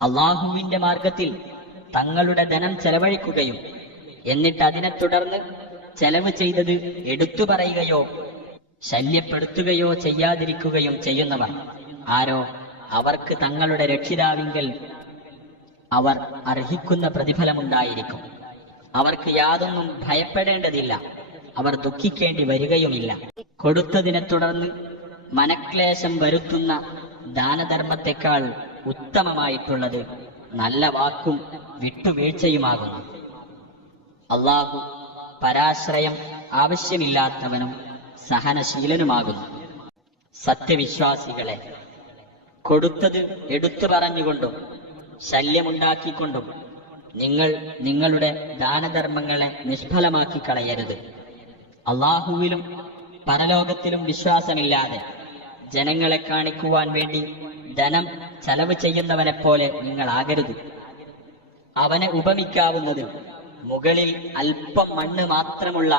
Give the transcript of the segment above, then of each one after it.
അള്ളാഹുവിന്റെ മാർഗത്തിൽ തങ്ങളുടെ ധനം ചെലവഴിക്കുകയും എന്നിട്ട് അതിനെ തുടർന്ന് ചെലവ് ചെയ്തത് എടുത്തു പറയുകയോ ശല്യപ്പെടുത്തുകയോ ചെയ്യാതിരിക്കുകയും ചെയ്യുന്നവർ ആരോ അവർക്ക് തങ്ങളുടെ രക്ഷിതാവിങ്കൽ അവർ അർഹിക്കുന്ന പ്രതിഫലമുണ്ടായിരിക്കും. അവർക്ക് യാതൊന്നും ഭയപ്പെടേണ്ടതില്ല, അവർ ദുഃഖിക്കേണ്ടി വരികയുമില്ല. കൊടുത്തതിനെ തുടർന്ന് മനക്ലേശം വരുത്തുന്ന ദാനധർമ്മത്തെക്കാൾ ഉത്തമമായിട്ടുള്ളത് നല്ല വാക്കും വിട്ടുവീഴ്ചയുമാകുന്നു. അള്ളാഹു പരാശ്രയം ആവശ്യമില്ലാത്തവനും സഹനശീലനുമാകുന്നു. സത്യവിശ്വാസികളെ, കൊടുത്തത് എടുത്തു പറഞ്ഞുകൊണ്ടും ശല്യമുണ്ടാക്കിക്കൊണ്ടും നിങ്ങൾ നിങ്ങളുടെ ദാനധർമ്മങ്ങളെ നിഷ്ഫലമാക്കി കളയരുത്. അള്ളാഹുവിലും പരലോകത്തിലും വിശ്വാസമില്ലാതെ ജനങ്ങളെ കാണിക്കുവാൻ വേണ്ടി ധനം ചെലവ് ചെയ്യുന്നവനെ പോലെ നിങ്ങളാകരുത്. അവനെ ഉപമിക്കാവുന്നത് മുകളിൽ അല്പം മണ്ണ് മാത്രമുള്ള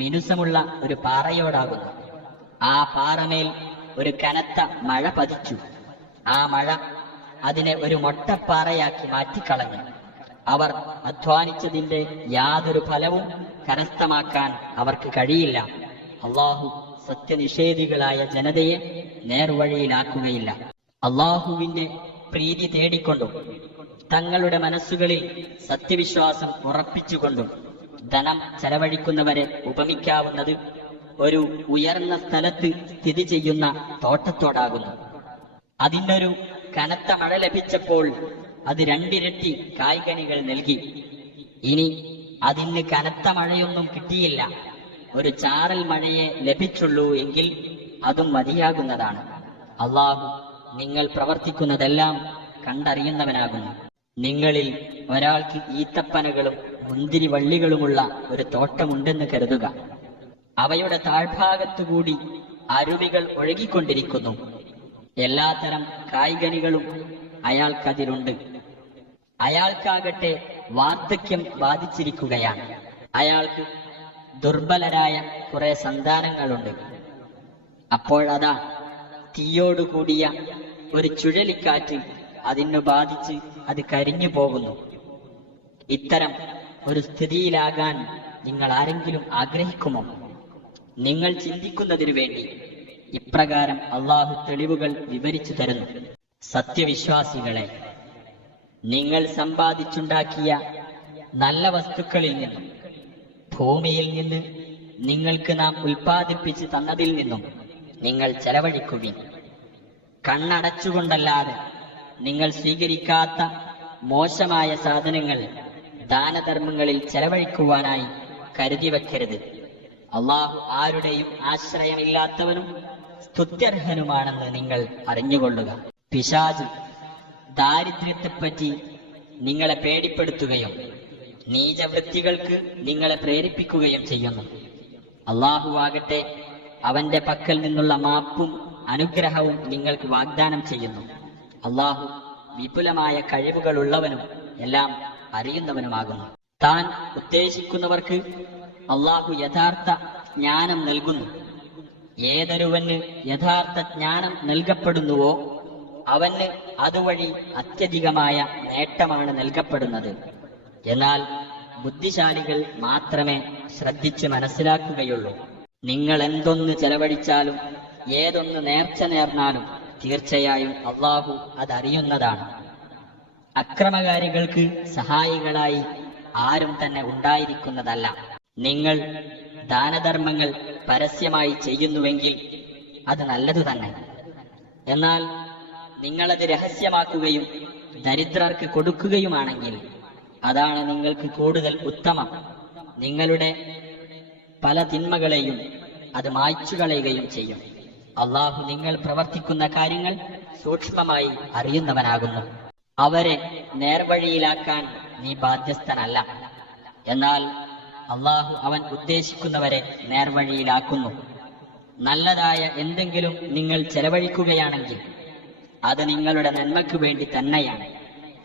മിനുസമുള്ള ഒരു പാറയോടാകുന്നു. ആ പാറമേൽ ഒരു കനത്ത മഴ പതിച്ചു. ആ മഴ അതിനെ ഒരു മൊട്ടപ്പാറയാക്കി മാറ്റിക്കളഞ്ഞു. അവർ അധ്വാനിച്ചതിന്റെ യാതൊരു ഫലവും കരസ്ഥമാക്കാൻ അവർക്ക് കഴിയില്ല. അള്ളാഹു സത്യനിഷേധികളായ ജനതയെ നേർവഴിയിലാക്കുകയില്ല. അള്ളാഹുവിന്റെ പ്രീതി തേടിക്കൊണ്ടും തങ്ങളുടെ മനസ്സുകളിൽ സത്യവിശ്വാസം ഉറപ്പിച്ചുകൊണ്ടും ധനം ചെലവഴിക്കുന്നവരെ ഉപമിക്കാവുന്നത് ഒരു ഉയർന്ന സ്ഥലത്ത് സ്ഥിതി ചെയ്യുന്ന തോട്ടത്തോടാകുന്നു. അതിനൊരു കനത്ത മഴ ലഭിച്ചപ്പോൾ അത് രണ്ടിരട്ടി കായ്കനികൾ നൽകി. ഇനി അതിന് കനത്ത മഴയൊന്നും കിട്ടിയില്ല, ഒരു ചാറൽ മഴയെ ലഭിച്ചുള്ളൂ എങ്കിൽ അതും മതിയാകുന്നതാണ്. അള്ളാഹു നിങ്ങൾ പ്രവർത്തിക്കുന്നതെല്ലാം കണ്ടറിയുന്നവനാകുന്നു. നിങ്ങളിൽ ഒരാൾക്ക് ഈത്തപ്പനകളും മുന്തിരി വള്ളികളുമുള്ള ഒരു തോട്ടമുണ്ടെന്ന് കരുതുക. അവയുടെ താഴ്ഭാഗത്തുകൂടി അരുവികൾ ഒഴുകിക്കൊണ്ടിരിക്കുന്നു. എല്ലാത്തരം കായ്കനികളും അയാൾക്കതിലുണ്ട്. അയാൾക്കാകട്ടെ വാർദ്ധക്യം ബാധിച്ചിരിക്കുകയാണ്. അയാൾക്ക് ദുർബലരായ കുറെ സന്താനങ്ങളുണ്ട്. അപ്പോഴതാ തീയോടുകൂടിയ ഒരു ചുഴലിക്കാറ്റ് അതിനു ബാധിച്ച് അത് കരിഞ്ഞു പോകുന്നു. ഇത്തരം ഒരു സ്ഥിതിയിലാകാൻ നിങ്ങൾ ആരെങ്കിലും ആഗ്രഹിക്കുമോ? നിങ്ങൾ ചിന്തിക്കുന്നതിനു വേണ്ടി ഇപ്രകാരം അള്ളാഹു തെളിവുകൾ വിവരിച്ചു തരുന്നു. സത്യവിശ്വാസികളെ, നിങ്ങൾ സമ്പാദിച്ചുണ്ടാക്കിയ നല്ല വസ്തുക്കളിൽ നിന്നും ഭൂമിയിൽ നിന്ന് നിങ്ങൾക്ക് നാം ഉൽപ്പാദിപ്പിച്ച് തന്നതിൽ നിന്നും നിങ്ങൾ ചെലവഴിക്കുവിൻ. കണ്ണടച്ചുകൊണ്ടല്ലാതെ നിങ്ങൾ സ്വീകരിക്കാത്ത മോശമായ സാധനങ്ങൾ ദാനധർമ്മങ്ങളിൽ ചെലവഴിക്കുവാനായി കരുതി വെക്കരുത്. അള്ളാഹു ആരുടെയും ആശ്രയമില്ലാത്തവനും സ്തുത്യർഹനുമാണെന്ന് നിങ്ങൾ അറിഞ്ഞുകൊള്ളുക. പിശാച് ദാരിദ്ര്യത്തെപ്പറ്റി നിങ്ങളെ പേടിപ്പെടുത്തുകയും നീചവൃത്തികൾക്ക് നിങ്ങളെ പ്രേരിപ്പിക്കുകയും ചെയ്യുന്നു. അള്ളാഹുവാകട്ടെ അവന്റെ പക്കൽ നിന്നുള്ള മാപ്പും അനുഗ്രഹവും നിങ്ങൾക്ക് വാഗ്ദാനം ചെയ്യുന്നു. അള്ളാഹു വിപുലമായ കഴിവുകളുള്ളവനും എല്ലാം അറിയുന്നവനുമാകുന്നു. താൻ ഉദ്ദേശിക്കുന്നവർക്ക് അള്ളാഹു യഥാർത്ഥ ജ്ഞാനം നൽകുന്നു. ഏതൊരുവന് യഥാർത്ഥ ജ്ഞാനം നൽകപ്പെടുന്നുവോ അവന് അതുവഴി അത്യധികമായ നേട്ടമാണ് നൽകപ്പെടുന്നത്. എന്നാൽ ബുദ്ധിശാലികൾ മാത്രമേ ശ്രദ്ധിച്ച് മനസ്സിലാക്കുകയുള്ളൂ. നിങ്ങൾ എന്തൊന്ന് ചെലവഴിച്ചാലും ഏതൊന്ന് നേർച്ച നേർന്നാലും തീർച്ചയായും അള്ളാഹു അതറിയുന്നതാണ്. അക്രമകാരികൾക്ക് സഹായികളായി ആരും തന്നെ ഉണ്ടായിരിക്കുന്നതല്ല. നിങ്ങൾ ദാനധർമ്മങ്ങൾ പരസ്യമായി ചെയ്യുന്നുവെങ്കിൽ അത് നല്ലതു തന്നെ. എന്നാൽ നിങ്ങളത് രഹസ്യമാക്കുകയും ദരിദ്രർക്ക് കൊടുക്കുകയുമാണെങ്കിൽ അതാണ് നിങ്ങൾക്ക് കൂടുതൽ ഉത്തമം. നിങ്ങളുടെ പല തിന്മകളെയും അത് മായ്ച്ചു കളയുകയും ചെയ്യും. അള്ളാഹു നിങ്ങൾ പ്രവർത്തിക്കുന്ന കാര്യങ്ങൾ സൂക്ഷ്മമായി അറിയുന്നവനാകുന്നു. അവരെ നേർവഴിയിലാക്കാൻ നീ ബാധ്യസ്ഥനല്ല. എന്നാൽ അള്ളാഹു അവൻ ഉദ്ദേശിക്കുന്നവരെ നേർവഴിയിലാക്കുന്നു. നല്ലതായ എന്തെങ്കിലും നിങ്ങൾ ചെലവഴിക്കുകയാണെങ്കിൽ അത് നിങ്ങളുടെ നന്മയ്ക്കു വേണ്ടി തന്നെയാണ്.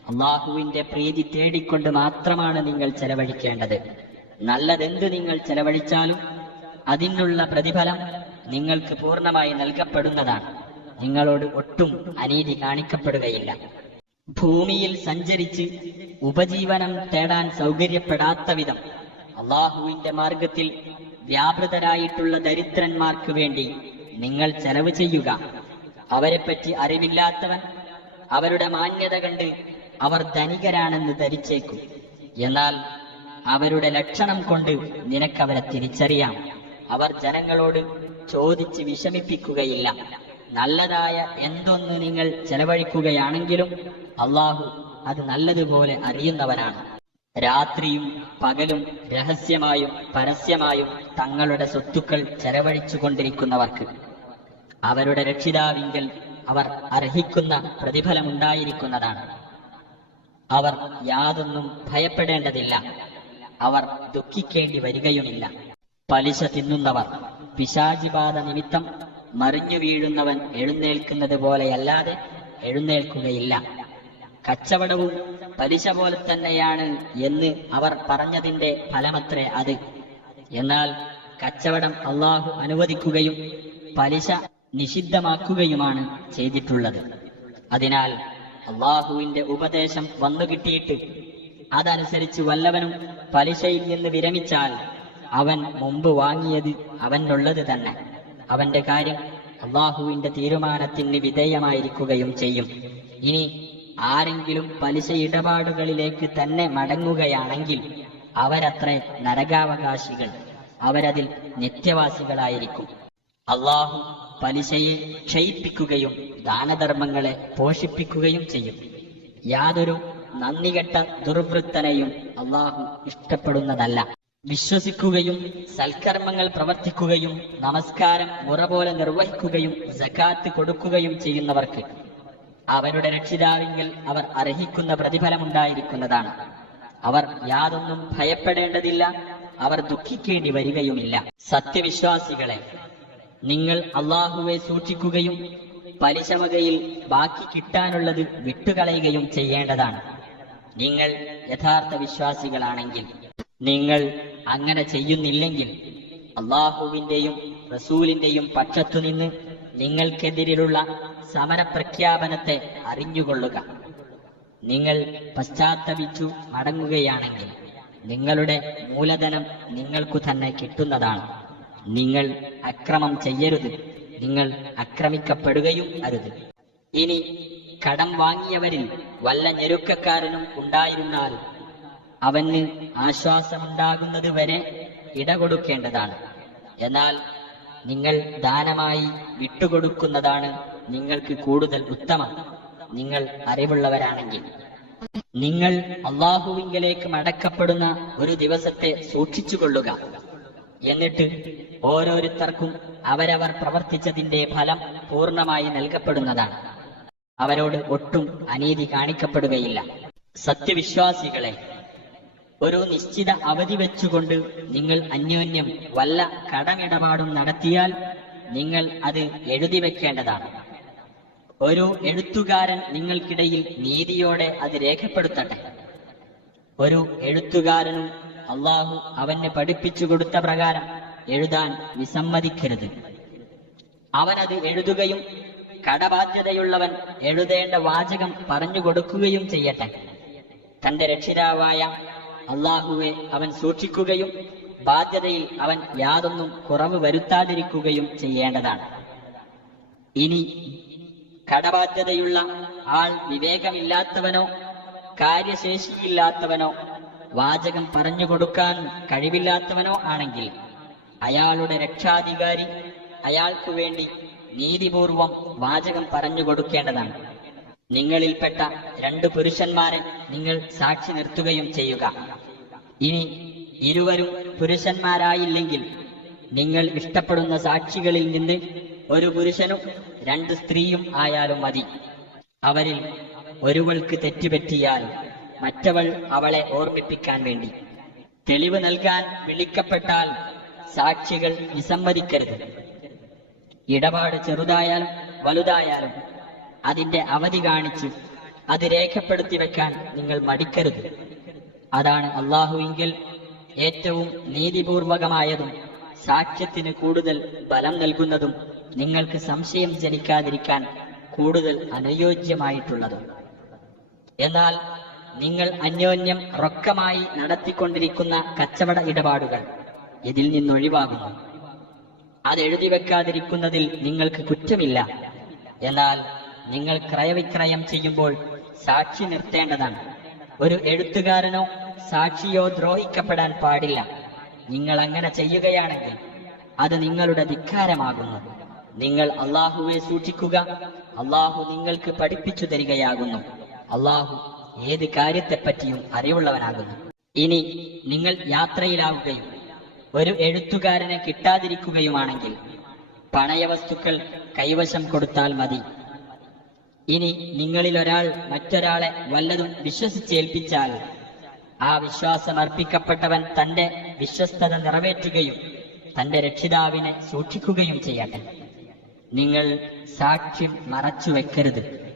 അള്ളാഹുവിന്റെ പ്രീതി തേടിക്കൊണ്ട് മാത്രമാണ് നിങ്ങൾ ചെലവഴിക്കേണ്ടത്. നല്ലതെന്ത് നിങ്ങൾ ചെലവഴിച്ചാലും അതിനുള്ള പ്രതിഫലം നിങ്ങൾക്ക് പൂർണ്ണമായി നൽകപ്പെടുന്നതാണ്. നിങ്ങളോട് ഒട്ടും അനീതി കാണിക്കപ്പെടുകയില്ല. ഭൂമിയിൽ സഞ്ചരിച്ച് ഉപജീവനം തേടാൻ സൗകര്യപ്പെടാത്ത വിധം അള്ളാഹുവിന്റെ മാർഗത്തിൽ വ്യാപൃതരായിട്ടുള്ള ദരിദ്രന്മാർക്ക് വേണ്ടി നിങ്ങൾ ചെലവ് ചെയ്യുക. അവരെപ്പറ്റി അറിവില്ലാത്തവൻ അവരുടെ മാന്യത കണ്ട് അവർ ധനികരാണെന്ന് ധരിച്ചേക്കും. എന്നാൽ അവരുടെ ലക്ഷണം കൊണ്ട് നിനക്കവരെ തിരിച്ചറിയാം. അവർ ജനങ്ങളോട് ചോദിച്ച് വിഷമിപ്പിക്കുകയില്ല. നല്ലതായ എന്തൊന്ന് നിങ്ങൾ ചെലവഴിക്കുകയാണെങ്കിലും അള്ളാഹു അത് നല്ലതുപോലെ അറിയുന്നവനാണ്. രാത്രിയും പകലും രഹസ്യമായും പരസ്യമായും തങ്ങളുടെ സ്വത്തുക്കൾ ചെലവഴിച്ചു കൊണ്ടിരിക്കുന്നവർക്ക് അവരുടെ രക്ഷിതാവിങ്കൽ അവർ അർഹിക്കുന്ന പ്രതിഫലമുണ്ടായിരിക്കുന്നതാണ്. അവർ യാതൊന്നും ഭയപ്പെടേണ്ടതില്ല, അവർ ദുഃഖിക്കേണ്ടി വരികയുമില്ല. പലിശ തിന്നുന്നവർ പിശാചിബാധ നിമിത്തം മറിഞ്ഞു വീഴുന്നവൻ എഴുന്നേൽക്കുന്നത് പോലെയല്ലാതെ എഴുന്നേൽക്കുകയില്ല. കച്ചവടവും പലിശ പോലെ തന്നെയാണ് എന്ന് അവർ പറഞ്ഞതിന്റെ ഫലമത്രേ അത്. എന്നാൽ കച്ചവടം അള്ളാഹു അനുവദിക്കുകയും പലിശ നിഷിദ്ധമാക്കുകയുമാണ് ചെയ്തിട്ടുള്ളത്. അതിനാൽ അള്ളാഹുവിന്റെ ഉപദേശം വന്നു കിട്ടിയിട്ട് അതനുസരിച്ച് വല്ലവനും പലിശയിൽ നിന്ന് വിരമിച്ചാൽ അവൻ മുമ്പ് വാങ്ങിയത് അവനുള്ളത് തന്നെ. അവന്റെ കാര്യം അള്ളാഹുവിന്റെ തീരുമാനത്തിന് വിധേയമായിരിക്കുകയും ചെയ്യും. ഇനി ആരെങ്കിലും പലിശ ഇടപാടുകളിലേക്ക് തന്നെ മടങ്ങുകയാണെങ്കിൽ അവരത്രേ നരകാവകാശികൾ, അവരതിൽ നിത്യവാസികളായിരിക്കും. അള്ളാഹു പലിശയെ ക്ഷയിപ്പിക്കുകയും ദാനധർമ്മങ്ങളെ പോഷിപ്പിക്കുകയും ചെയ്യും. യാതൊരു നന്ദികെട്ട ദുർവൃത്തനെയും അള്ളാഹു ഇഷ്ടപ്പെടുന്നതല്ല. വിശ്വസിക്കുകയും സൽക്കർമ്മങ്ങൾ പ്രവർത്തിക്കുകയും നമസ്കാരം മുറ പോലെ നിർവഹിക്കുകയും സകാത്ത് കൊടുക്കുകയും ചെയ്യുന്നവർക്ക് അവരുടെ രക്ഷിതാവിങ്കൽ അവർ അർഹിക്കുന്ന പ്രതിഫലമുണ്ടായിരിക്കുന്നതാണ്. അവർ യാതൊന്നും ഭയപ്പെടേണ്ടതില്ല, അവർ ദുഃഖിക്കേണ്ടി വരികയുമില്ല. സത്യവിശ്വാസികളെ, നിങ്ങൾ അള്ളാഹുവെ സൂക്ഷിക്കുകയും പലിശവകയിൽ ബാക്കി കിട്ടാനുള്ളത് വിട്ടുകളയുകയും ചെയ്യേണ്ടതാണ്, നിങ്ങൾ യഥാർത്ഥ വിശ്വാസികളാണെങ്കിൽ. നിങ്ങൾ അങ്ങനെ ചെയ്യുന്നില്ലെങ്കിൽ അള്ളാഹുവിന്റെയും റസൂലിന്റെയും പക്ഷത്തുനിന്ന് നിങ്ങൾക്കെതിരിലുള്ള സമരപ്രഖ്യാപനത്തെ അറിഞ്ഞുകൊള്ളുക. നിങ്ങൾ പശ്ചാത്തപിച്ചു മടങ്ങുകയാണെങ്കിൽ നിങ്ങളുടെ മൂലധനം നിങ്ങൾക്കു തന്നെ കിട്ടുന്നതാണ്. നിങ്ങൾ അക്രമം ചെയ്യരുത്, നിങ്ങൾ ആക്രമിക്കപ്പെടുകയും അരുത്. ഇനി കടം വാങ്ങിയവരിൽ വല്ല ഞെരുക്കക്കാരനും ഉണ്ടായിരുന്നാൽ അവന് ആശ്വാസമുണ്ടാകുന്നത് വരെ ഇടകൊടുക്കേണ്ടതാണ്. എന്നാൽ നിങ്ങൾ ദാനമായി വിട്ടുകൊടുക്കുന്നതാണ് നിങ്ങൾക്ക് കൂടുതൽ ഉത്തമം, നിങ്ങൾ അറിവുള്ളവരാണെങ്കിൽ. നിങ്ങൾ അള്ളാഹുവിങ്കലേക്ക് മടക്കപ്പെടുന്ന ഒരു ദിവസത്തെ സൂക്ഷിച്ചുകൊള്ളുക. എന്നിട്ട് ഓരോരുത്തർക്കും അവരവർ പ്രവർത്തിച്ചതിന്റെ ഫലം പൂർണ്ണമായി നൽകപ്പെടുന്നതാണ്. അവരോട് ഒട്ടും അനീതി കാണിക്കപ്പെടുകയില്ല. സത്യവിശ്വാസികളെ, ഒരു നിശ്ചിത അവധി വെച്ചുകൊണ്ട് നിങ്ങൾ അന്യോന്യം വല്ല കടമിടപാടും നടത്തിയാൽ നിങ്ങൾ അത് എഴുതി വെക്കേണ്ടതാണ്. ഒരു എഴുത്തുകാരൻ നിങ്ങൾക്കിടയിൽ നീതിയോടെ അത് രേഖപ്പെടുത്തട്ടെ. ഒരു എഴുത്തുകാരനും അള്ളാഹു അവന് പഠിപ്പിച്ചു കൊടുത്ത പ്രകാരം എഴുതാൻ വിസമ്മതിക്കരുത്. അവനത് എഴുതുകയും കടബാധ്യതയുള്ളവൻ എഴുതേണ്ട വാചകം പറഞ്ഞു കൊടുക്കുകയും ചെയ്യട്ടെ. തന്റെ രക്ഷിതാവായ അള്ളാഹുവെ അവൻ സൂക്ഷിക്കുകയും ബാധ്യതയിൽ അവൻ യാതൊന്നും കുറവ് വരുത്താതിരിക്കുകയും ചെയ്യേണ്ടതാണ്. ഇനി കടബാധ്യതയുള്ള ആൾ വിവേകമില്ലാത്തവനോ കാര്യശേഷിയില്ലാത്തവനോ വാചകം പറഞ്ഞു കൊടുക്കാൻ കഴിവില്ലാത്തവനോ ആണെങ്കിൽ അയാളുടെ രക്ഷാധികാരി അയാൾക്കു വേണ്ടി നീതിപൂർവം വാചകം പറഞ്ഞു കൊടുക്കേണ്ടതാണ്. നിങ്ങളിൽപ്പെട്ട 2 പുരുഷന്മാരെ നിങ്ങൾ സാക്ഷി നിർത്തുകയും ചെയ്യുക. ഇനി ഇരുവരും പുരുഷന്മാരായില്ലെങ്കിൽ നിങ്ങൾ ഇഷ്ടപ്പെടുന്ന സാക്ഷികളിൽ നിന്ന് ഒരു പുരുഷനും 2 സ്ത്രീയും ആയാലും മതി. അവരിൽ ഒരുവൾക്ക് തെറ്റുപറ്റിയാൽ മറ്റവൾ അവളെ ഓർമ്മിപ്പിക്കാൻ വേണ്ടി. തെളിവ് നൽകാൻ വിളിക്കപ്പെട്ടാൽ സാക്ഷികൾ വിസമ്മതിക്കരുത്. ഇടപാട് ചെറുതായാലും വലുതായാലും അതിന്റെ അവധി കാണിച്ച് അത് രേഖപ്പെടുത്തി വെക്കാൻ നിങ്ങൾ മടിക്കരുത്. അതാണ് അള്ളാഹുവിങ്കൽ ഏറ്റവും നീതിപൂർവകമായതും സാക്ഷ്യത്തിന് കൂടുതൽ ബലം നൽകുന്നതും നിങ്ങൾക്ക് സംശയം ജനിക്കാതിരിക്കാൻ കൂടുതൽ അനുയോജ്യമായിട്ടുള്ളതും. എന്നാൽ നിങ്ങൾ അന്യോന്യം റൊക്കമായി നടത്തിക്കൊണ്ടിരിക്കുന്ന കച്ചവട ഇടപാടുകൾ ഇതിൽ നിന്നൊഴിവാകുന്നു. അത് എഴുതി വെക്കാതിരിക്കുന്നതിൽ നിങ്ങൾക്ക് കുറ്റമില്ല. എന്നാൽ നിങ്ങൾ ക്രയവിക്രയം ചെയ്യുമ്പോൾ സാക്ഷി നിർത്തേണ്ടതാണ്. ഒരു എഴുത്തുകാരനോ സാക്ഷിയോ ദ്രോഹിക്കപ്പെടാൻ പാടില്ല. നിങ്ങൾ അങ്ങനെ ചെയ്യുകയാണെങ്കിൽ അത് നിങ്ങളുടെ ധിക്കാരമാകുന്നു. നിങ്ങൾ അള്ളാഹുവെ സൂക്ഷിക്കുക. അള്ളാഹു നിങ്ങൾക്ക് പഠിപ്പിച്ചു തരികയാകുന്നു. അള്ളാഹു ഏത് കാര്യത്തെപ്പറ്റിയും അറിവുള്ളവനാകുന്നു. ഇനി നിങ്ങൾ യാത്രയിലാവുകയും ഒരു എഴുത്തുകാരനെ കിട്ടാതിരിക്കുകയുമാണെങ്കിൽ പണയവസ്തുക്കൾ കൈവശം കൊടുത്താൽ മതി. ഇനി നിങ്ങളിൽ ഒരാൾ മറ്റൊരാളെ വല്ലതും വിശ്വസിച്ചേൽപ്പിച്ചാൽ ആ വിശ്വാസമർപ്പിക്കപ്പെട്ടവൻ തന്റെ വിശ്വസ്തത നിറവേറ്റുകയും തന്റെ രക്ഷിതാവിനെ സൂക്ഷിക്കുകയും ചെയ്യട്ടെ. നിങ്ങൾ സാക്ഷ്യം മറച്ചുവെക്കരുത്.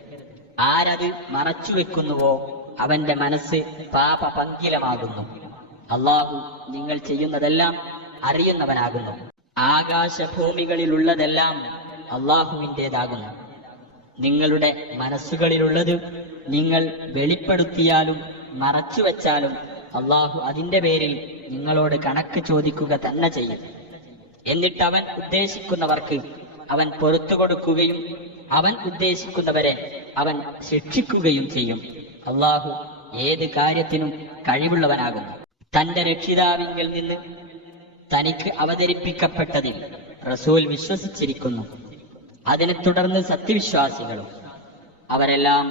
ആരത് മറച്ചുവെക്കുന്നുവോ അവന്റെ മനസ്സ് പാപപങ്കിലമാകുന്നു. അള്ളാഹു നിങ്ങൾ ചെയ്യുന്നതെല്ലാം അറിയുന്നവനാകുന്നു. ആകാശഭൂമികളിലുള്ളതെല്ലാം അള്ളാഹുവിൻ്റെതാകുന്നു. നിങ്ങളുടെ മനസ്സുകളിലുള്ളത് നിങ്ങൾ വെളിപ്പെടുത്തിയാലും മറച്ചുവെച്ചാലും അള്ളാഹു അതിന്റെ പേരിൽ നിങ്ങളോട് കണക്ക് ചോദിക്കുക തന്നെ ചെയ്യും. എന്നിട്ട് അവൻ ഉദ്ദേശിക്കുന്നവർക്ക് അവൻ പൊറത്തു കൊടുക്കുകയും അവൻ ഉദ്ദേശിക്കുന്നവരെ അവൻ ശിക്ഷിക്കുകയും ചെയ്യും. അള്ളാഹു ഏത് കാര്യത്തിനും കഴിവുള്ളവനാകുന്നു. തന്റെ രക്ഷിതാവിങ്കിൽ നിന്ന് തനിക്ക് അവതരിപ്പിക്കപ്പെട്ടതിൽ റസൂൽ വിശ്വസിച്ചിരിക്കുന്നു. അതിനെ തുടർന്ന് സത്യവിശ്വാസികളും അവരെല്ലാം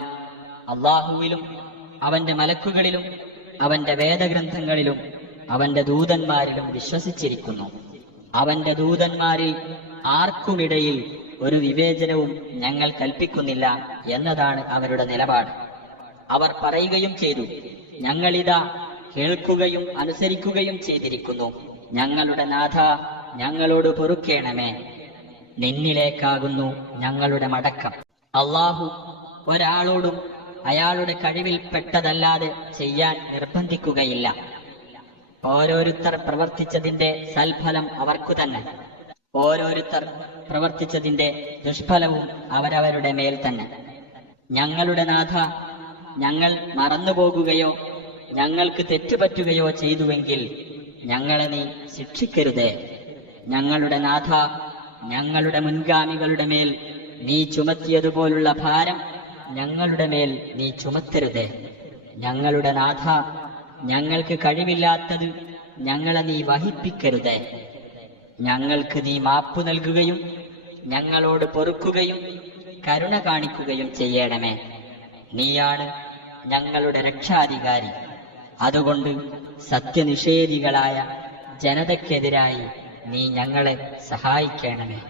അള്ളാഹുവിലും അവന്റെ മലക്കുകളിലും അവന്റെ വേദഗ്രന്ഥങ്ങളിലും അവന്റെ ദൂതന്മാരിലും വിശ്വസിച്ചിരിക്കുന്നു. അവന്റെ ദൂതന്മാരിൽ ആർക്കുമിടയിൽ ഒരു വിവേചനവും ഞങ്ങൾ കൽപ്പിക്കുന്നില്ല എന്നതാണ് അവരുടെ നിലപാട്. അവർ പറയുകയും ചെയ്തു, ഞങ്ങളിതാ കേൾക്കുകയും അനുസരിക്കുകയും ചെയ്തിരിക്കുന്നു. ഞങ്ങളുടെ നാഥ, ഞങ്ങളോട് പൊറുക്കേണമേ. നിന്നിലേക്കാകുന്നു ഞങ്ങളുടെ മടക്കം. അള്ളാഹു ഒരാളോടും അയാളുടെ കഴിവിൽപ്പെട്ടതല്ലാതെ ചെയ്യാൻ നിർബന്ധിക്കുകയില്ല. ഓരോരുത്തർ പ്രവർത്തിച്ചതിന്റെ സൽഫലം അവർക്കു തന്നെ. ഓരോരുത്തർ പ്രവർത്തിച്ചതിന്റെ ദുഷ്ഫലവും അവരവരുടെ മേൽ തന്നെ. ഞങ്ങളുടെ നാഥ, ഞങ്ങൾ മറന്നുപോകുകയോ ഞങ്ങൾക്ക് തെറ്റുപറ്റുകയോ ചെയ്തുവെങ്കിൽ ഞങ്ങളെ നീ ശിക്ഷിക്കരുതേ. ഞങ്ങളുടെ നാഥ, ഞങ്ങളുടെ മുൻഗാമികളുടെ മേൽ നീ ചുമത്തിയതുപോലുള്ള ഭാരം ഞങ്ങളുടെ മേൽ നീ ചുമത്തരുതേ. ഞങ്ങളുടെ നാഥ, ഞങ്ങൾക്ക് കഴിവില്ലാത്തത് ഞങ്ങളെ നീ വഹിപ്പിക്കരുതേ. ഞങ്ങൾക്ക് നീ മാപ്പു നൽകുകയും ഞങ്ങളോട് പൊറുക്കുകയും കരുണ കാണിക്കുകയും ചെയ്യണമേ. നീയാണ് ഞങ്ങളുടെ രക്ഷാധികാരി. അതുകൊണ്ട് സത്യനിഷേധികളായ ജനതയ്ക്കെതിരായി നീ ഞങ്ങളെ സഹായിക്കണമേ.